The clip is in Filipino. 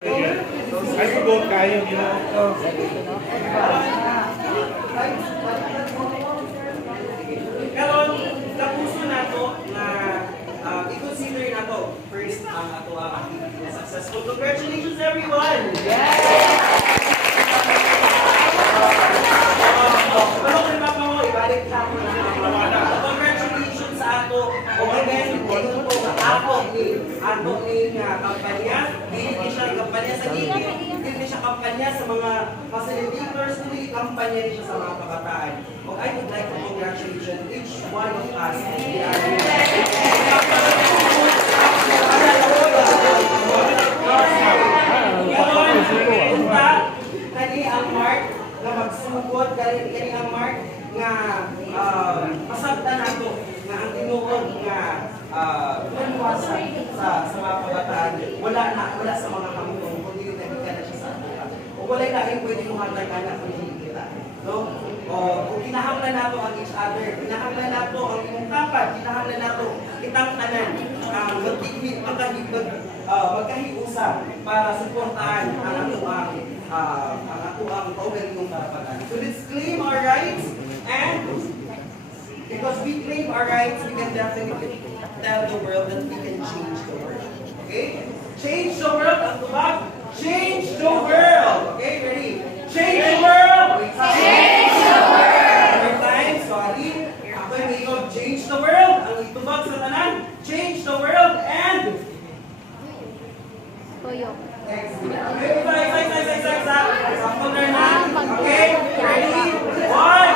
Ay, sabot kayo, you know. Karon, kapuso na to na i-consider na to first ang ato ang activity na successful. Congratulations everyone! Pero kung mapa mo, ibalik lang mo na congratulations sa ato. O again, ito po ato ni kampanya. Hindi siya kampanya sa gigit. Hindi siya kampanya sa mga facilitators. Hindi kampanya siya sa mga kabataan. O I would like to congratulate each one of us. Kani ang mark na magsugod, kani ang mark nga pasabta nato nga ang tinuod nga luwasa sa mga kabataan wala sa mga kamutong kundi nagika na siya sa ato. O wala na pwede muhatag anak kung hindi kita. No? O kung kinahanglan nato ang each other, kinahanglan nato ang imong kapad, kinahanglan nato kitang tanan magkahiusa para suportahan ang ato ang kaugalingong karapatan. So let's claim our rights, and because we claim our rights, we can definitely tell the world that we can change the world. Okay? Change the world, ang tubag. Change the world. Okay, ready? Change the world. Change the world. Third time, sorry. Ako yung ikot, change the world. Ang itubag sa tanan, change the world, and Toyo. okay, isa. Sample na. Okay, ready? 1,